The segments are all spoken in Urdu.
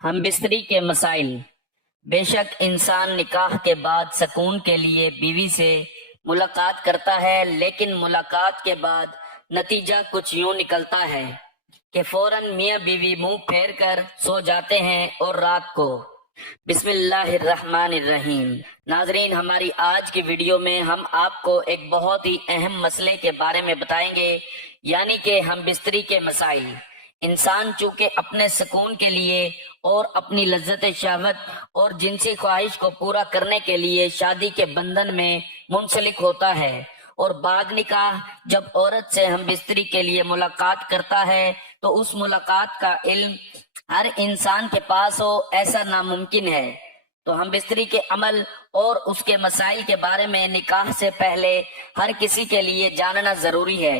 ہم بستری کے مسائل۔ بے شک انسان نکاح کے بعد سکون کے لیے بیوی سے ملاقات کرتا ہے، لیکن ملاقات کے بعد نتیجہ کچھ یوں نکلتا ہے کہ فوراً میاں بیوی منہ پھیر کر سو جاتے ہیں اور رات کو۔ بسم اللہ الرحمن الرحیم۔ ناظرین، ہماری آج کی ویڈیو میں ہم آپ کو ایک بہت ہی اہم مسئلے کے بارے میں بتائیں گے، یعنی کہ ہم بستری کے مسائل۔ انسان چونکہ اپنے سکون کے لیے اور اپنی لذت شہوت اور جنسی خواہش کو پورا کرنے کے لیے شادی کے بندھن میں منسلک ہوتا ہے، اور بعد نکاح جب عورت سے ہم بستری کے لیے ملاقات کرتا ہے تو اس ملاقات کا علم ہر انسان کے پاس ہو ایسا ناممکن ہے۔ تو ہم بستری کے عمل اور اس کے مسائل کے بارے میں نکاح سے پہلے ہر کسی کے لیے جاننا ضروری ہے،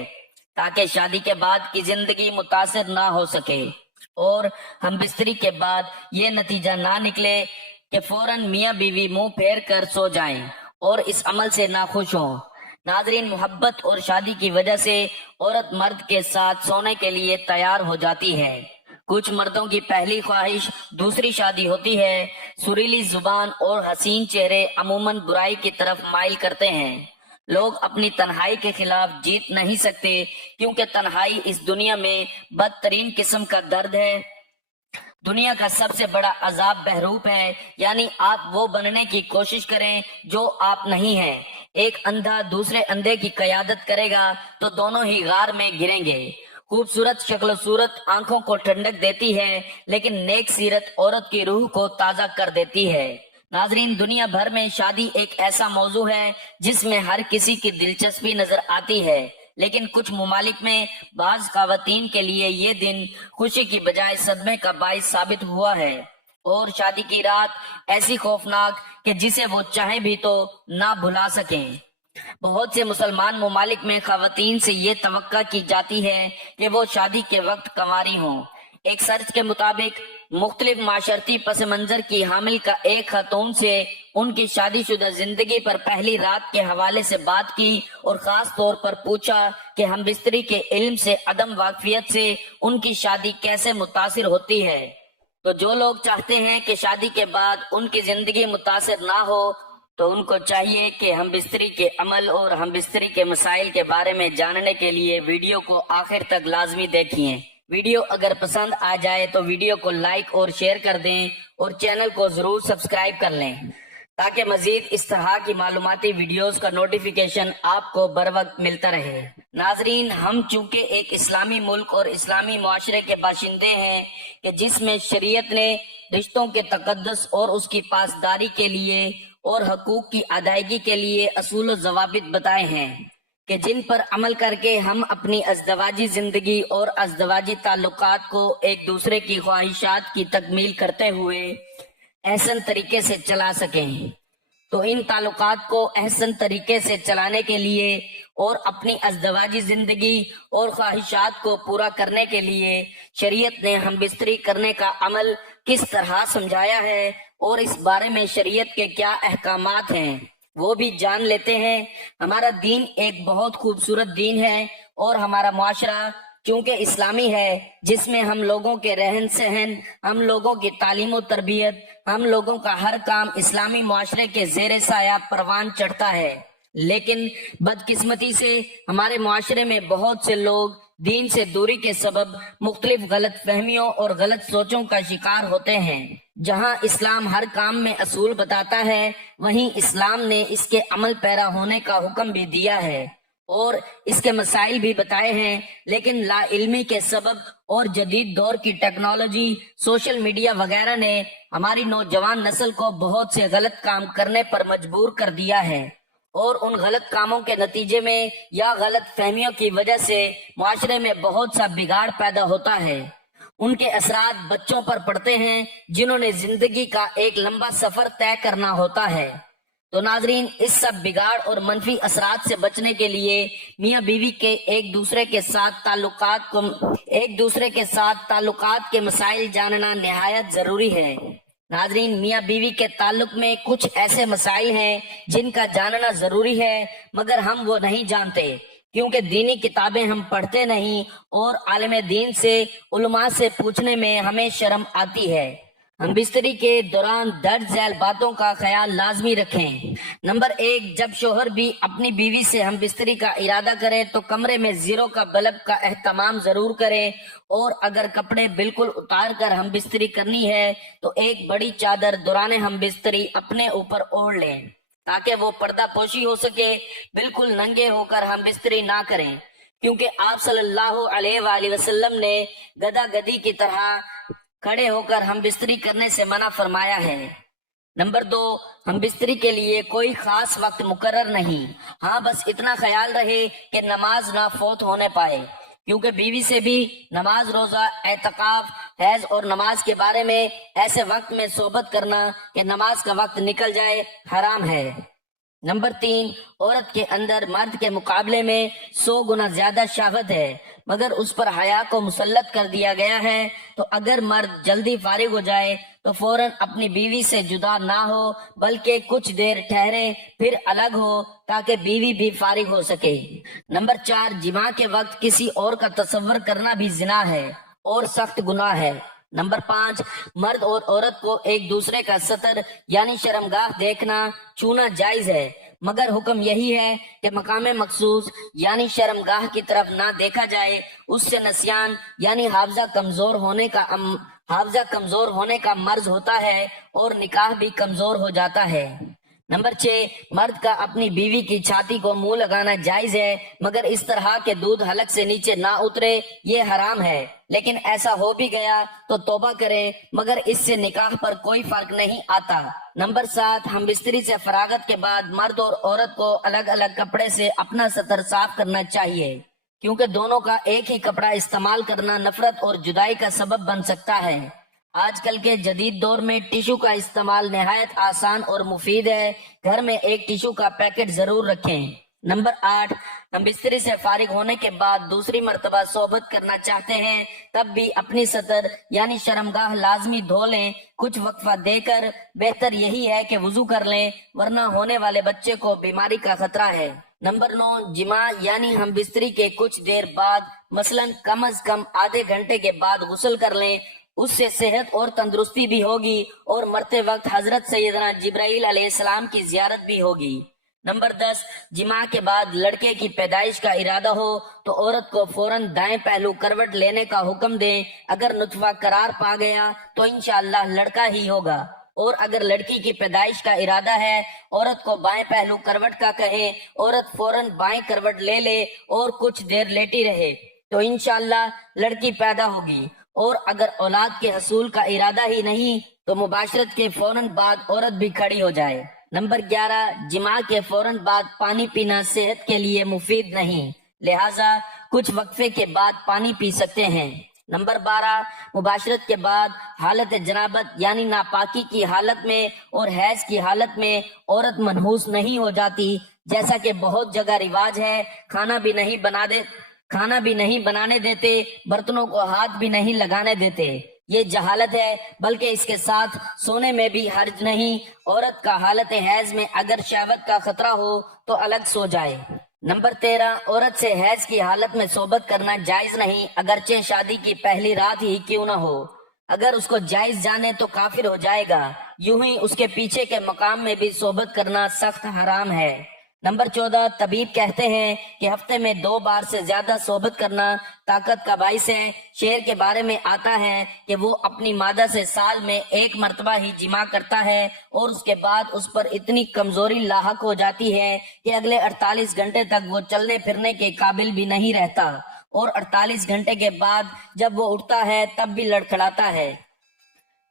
تاکہ شادی کے بعد کی زندگی متاثر نہ ہو سکے اور ہم بستری کے بعد یہ نتیجہ نہ نکلے کہ فوراً میاں بیوی منہ پھیر کر سو جائیں اور اس عمل سے ناخوش ہوں۔ ناظرین، محبت اور شادی کی وجہ سے عورت مرد کے ساتھ سونے کے لیے تیار ہو جاتی ہے۔ کچھ مردوں کی پہلی خواہش دوسری شادی ہوتی ہے۔ سریلی زبان اور حسین چہرے عموماً برائی کی طرف مائل کرتے ہیں۔ لوگ اپنی تنہائی کے خلاف جیت نہیں سکتے، کیونکہ تنہائی اس دنیا میں بدترین قسم کا درد ہے۔ دنیا کا سب سے بڑا عذاب بہروپ ہے، یعنی آپ وہ بننے کی کوشش کریں جو آپ نہیں ہیں۔ ایک اندھا دوسرے اندھے کی قیادت کرے گا تو دونوں ہی غار میں گریں گے۔ خوبصورت شکل و صورت آنکھوں کو ٹھنڈک دیتی ہے، لیکن نیک سیرت عورت کی روح کو تازہ کر دیتی ہے۔ ناظرین، دنیا بھر میں شادی ایک ایسا موضوع ہے جس میں ہر کسی کی دلچسپی نظر آتی ہے، لیکن کچھ ممالک میں بعض خواتین کے لیے یہ دن خوشی کی بجائے صدمے کا باعث ثابت ہوا ہے، اور شادی کی رات ایسی خوفناک کہ جسے وہ چاہیں بھی تو نہ بھلا سکیں۔ بہت سے مسلمان ممالک میں خواتین سے یہ توقع کی جاتی ہے کہ وہ شادی کے وقت کنواری ہوں۔ ایک سرچ کے مطابق مختلف معاشرتی پس منظر کی حامل کا ایک خاتون سے ان کی شادی شدہ زندگی پر پہلی رات کے حوالے سے بات کی اور خاص طور پر پوچھا کہ ہم بستری کے علم سے عدم واقفیت سے ان کی شادی کیسے متاثر ہوتی ہے۔ تو جو لوگ چاہتے ہیں کہ شادی کے بعد ان کی زندگی متاثر نہ ہو، تو ان کو چاہیے کہ ہم بستری کے عمل اور ہم بستری کے مسائل کے بارے میں جاننے کے لیے ویڈیو کو آخر تک لازمی دیکھیں۔ ویڈیو اگر پسند آ جائے تو ویڈیو کو لائک اور شیئر کر دیں، اور چینل کو ضرور سبسکرائب کر لیں تاکہ مزید اس طرح کی معلوماتی ویڈیوز کا نوٹیفیکیشن آپ کو بر وقت ملتا رہے۔ ناظرین، ہم چونکہ ایک اسلامی ملک اور اسلامی معاشرے کے باشندے ہیں کہ جس میں شریعت نے رشتوں کے تقدس اور اس کی پاسداری کے لیے اور حقوق کی ادائیگی کے لیے اصول و ضوابط بتائے ہیں کہ جن پر عمل کر کے ہم اپنی ازدواجی زندگی اور ازدواجی تعلقات کو ایک دوسرے کی خواہشات کی تکمیل کرتے ہوئے احسن طریقے سے چلا سکیں۔ تو ان تعلقات کو احسن طریقے سے چلانے کے لیے اور اپنی ازدواجی زندگی اور خواہشات کو پورا کرنے کے لیے شریعت نے ہم بستری کرنے کا عمل کس طرح سمجھایا ہے اور اس بارے میں شریعت کے کیا احکامات ہیں، وہ بھی جان لیتے ہیں۔ ہمارا دین ایک بہت خوبصورت دین ہے، اور ہمارا معاشرہ چونکہ اسلامی ہے، جس میں ہم لوگوں کے رہن سہن، ہم لوگوں کی تعلیم و تربیت، ہم لوگوں کا ہر کام اسلامی معاشرے کے زیر سایہ پروان چڑھتا ہے، لیکن بدقسمتی سے ہمارے معاشرے میں بہت سے لوگ دین سے دوری کے سبب مختلف غلط فہمیوں اور غلط سوچوں کا شکار ہوتے ہیں۔ جہاں اسلام ہر کام میں اصول بتاتا ہے، وہیں اسلام نے اس کے عمل پیرا ہونے کا حکم بھی دیا ہے اور اس کے مسائل بھی بتائے ہیں، لیکن لا علمی کے سبب اور جدید دور کی ٹیکنالوجی، سوشل میڈیا وغیرہ نے ہماری نوجوان نسل کو بہت سے غلط کام کرنے پر مجبور کر دیا ہے، اور ان غلط کاموں کے نتیجے میں یا غلط فہمیوں کی وجہ سے معاشرے میں بہت سا بگاڑ پیدا ہوتا ہے۔ ان کے اثرات بچوں پر پڑتے ہیں، جنہوں نے زندگی کا ایک لمبا سفر طے کرنا ہوتا ہے۔ تو ناظرین، اس سب بگاڑ اور منفی اثرات سے بچنے کے لیے میاں بیوی کے ایک دوسرے کے ساتھ تعلقات کے مسائل جاننا نہایت ضروری ہے۔ ناظرین، میاں بیوی کے تعلق میں کچھ ایسے مسائل ہیں جن کا جاننا ضروری ہے، مگر ہم وہ نہیں جانتے، کیونکہ دینی کتابیں ہم پڑھتے نہیں، اور عالم دین سے، علماء سے پوچھنے میں ہمیں شرم آتی ہے۔ ہم بستری کے دوران درج ذیل باتوں کا خیال لازمی رکھیں۔ نمبر 1، جب شوہر بھی اپنی بیوی سے ہم بستری کا ارادہ کرے تو کمرے میں زیرو کا بلب کا اہتمام ضرور کرے، اور اگر کپڑے بالکل اتار کر ہم بستری کرنی ہے تو ایک بڑی چادر دوران ہم بستری اپنے اوپر اوڑھ لیں تاکہ وہ پردہ پوشی ہو سکے۔ بالکل ننگے ہو کر ہم بستری نہ کریں، کیونکہ آپ صلی اللہ علیہ وآلہ وسلم نے گدھا گدھی کی طرح کھڑے ہو کر ہم بستری کرنے سے منع فرمایا ہے۔ نمبر 2، ہم بستری کے لیے کوئی خاص وقت مقرر نہیں، ہاں بس اتنا خیال رہے کہ نماز نہ فوت ہونے پائے، کیونکہ بیوی سے بھی نماز، روزہ، اعتکاف، حیض اور نماز کے بارے میں ایسے وقت میں صحبت کرنا کہ نماز کا وقت نکل جائے حرام ہے۔ نمبر 3، عورت کے اندر مرد کے مقابلے میں 100 گنا زیادہ شہوت ہے، مگر اس پر حیا کو مسلط کر دیا گیا ہے، تو اگر مرد جلدی فارغ ہو جائے تو فوراً اپنی بیوی سے جدا نہ ہو بلکہ کچھ دیر ٹھہرے پھر الگ ہو تاکہ بیوی بھی فارغ ہو سکے۔ نمبر 4، جماع کے وقت کسی اور کا تصور کرنا بھی زنا ہے اور سخت گناہ ہے۔ نمبر 5، مرد اور عورت کو ایک دوسرے کا ستر یعنی شرمگاہ دیکھنا، چھونا جائز ہے، مگر حکم یہی ہے کہ مقام مخصوص یعنی شرمگاہ کی طرف نہ دیکھا جائے، اس سے نسیان یعنی حافظہ کمزور ہونے کا مرض ہوتا ہے اور نکاح بھی کمزور ہو جاتا ہے۔ نمبر 6، مرد کا اپنی بیوی کی چھاتی کو منہ لگانا جائز ہے، مگر اس طرح کے دودھ حلق سے نیچے نہ اترے، یہ حرام ہے، لیکن ایسا ہو بھی گیا تو توبہ کریں، مگر اس سے نکاح پر کوئی فرق نہیں آتا۔ نمبر 7، ہم بستری سے فراغت کے بعد مرد اور عورت کو الگ الگ کپڑے سے اپنا ستر صاف کرنا چاہیے، کیونکہ دونوں کا ایک ہی کپڑا استعمال کرنا نفرت اور جدائی کا سبب بن سکتا ہے۔ آج کل کے جدید دور میں ٹیشو کا استعمال نہایت آسان اور مفید ہے، گھر میں ایک ٹیشو کا پیکٹ ضرور رکھیں۔ نمبر 8، ہم بستری سے فارغ ہونے کے بعد دوسری مرتبہ صحبت کرنا چاہتے ہیں تب بھی اپنی ستر یعنی شرمگاہ لازمی دھو لیں، کچھ وقفہ دے کر۔ بہتر یہی ہے کہ وضو کر لیں، ورنہ ہونے والے بچے کو بیماری کا خطرہ ہے۔ نمبر 9، جماع یعنی ہم بستری کے کچھ دیر بعد، مثلاً کم از کم آدھے گھنٹے کے بعد غسل کر لیں، اس سے صحت اور تندرستی بھی ہوگی اور مرتے وقت حضرت سیدنا جبرائیل علیہ السلام کی زیارت بھی ہوگی۔ نمبر 10، جماع کے بعد لڑکے کی پیدائش کا ارادہ ہو تو عورت کو فوراً دائیں پہلو کروٹ لینے کا حکم دیں، اگر نطفہ قرار پا گیا تو انشاءاللہ لڑکا ہی ہوگا، اور اگر لڑکی کی پیدائش کا ارادہ ہے عورت کو بائیں پہلو کروٹ کا کہیں، عورت فوراً بائیں کروٹ لے لے اور کچھ دیر لیٹی رہے تو انشاءاللہ لڑکی پیدا ہوگی، اور اگر اولاد کے حصول کا ارادہ ہی نہیں تو مباشرت کے فوراً بعد عورت بھی کھڑی ہو جائے۔ نمبر 11، جماع کے فوراً بعد پانی پینا صحت کے لیے مفید نہیں، لہٰذا کچھ وقفے کے بعد پانی پی سکتے ہیں۔ نمبر 12، مباشرت کے بعد حالت جنابت یعنی ناپاکی کی حالت میں اور حیض کی حالت میں عورت منحوس نہیں ہو جاتی، جیسا کہ بہت جگہ رواج ہے، کھانا بھی نہیں بنانے دیتے، برتنوں کو ہاتھ بھی نہیں لگانے دیتے۔ یہ جہالت ہے، بلکہ اس کے ساتھ سونے میں بھی حرج نہیں، عورت کا حالت حیض میں اگر شہوت کا خطرہ ہو تو الگ سو جائے۔ نمبر 13، عورت سے حیض کی حالت میں صحبت کرنا جائز نہیں، اگرچہ شادی کی پہلی رات ہی کیوں نہ ہو، اگر اس کو جائز جانے تو کافر ہو جائے گا، یوں ہی اس کے پیچھے کے مقام میں بھی صحبت کرنا سخت حرام ہے۔ نمبر 14، طبیب کہتے ہیں کہ ہفتے میں 2 بار سے زیادہ صحبت کرنا طاقت کا باعث ہے۔ شیر کے بارے میں آتا ہے کہ وہ اپنی مادہ سے سال میں 1 مرتبہ ہی جماع کرتا ہے اور اس کے بعد اس پر اتنی کمزوری لاحق ہو جاتی ہے کہ اگلے 48 گھنٹے تک وہ چلنے پھرنے کے قابل بھی نہیں رہتا، اور 48 گھنٹے کے بعد جب وہ اٹھتا ہے تب بھی لڑکھڑاتا ہے۔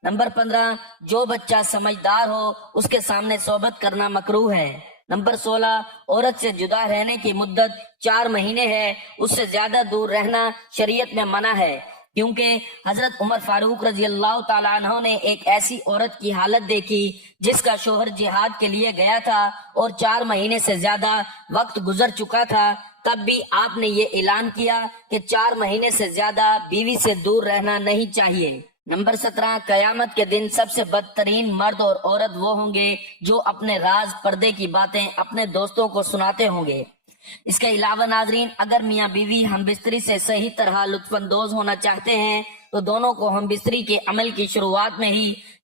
نمبر 15، جو بچہ سمجھدار ہو اس کے سامنے صحبت کرنا مکروہ ہے۔ نمبر 16، عورت سے جدا رہنے کی مدت 4 مہینے ہے، اس سے زیادہ دور رہنا شریعت میں منع ہے، کیونکہ حضرت عمر فاروق رضی اللہ تعالیٰ عنہ نے ایک ایسی عورت کی حالت دیکھی جس کا شوہر جہاد کے لیے گیا تھا اور 4 مہینے سے زیادہ وقت گزر چکا تھا، تب بھی آپ نے یہ اعلان کیا کہ 4 مہینے سے زیادہ بیوی سے دور رہنا نہیں چاہیے۔ نمبر 17، قیامت کے دن سب سے بدترین مرد اور عورت وہ ہوں گے جو اپنے راز پردے کی باتیں اپنے دوستوں کو سناتے ہوں گے۔ اس کے علاوہ ناظرین، اگر میاں بیوی ہم بستری سے صحیح طرح لطف اندوز ہونا چاہتے ہیں تو دونوں کو ہم بستری کے عمل کی شروعات میں ہی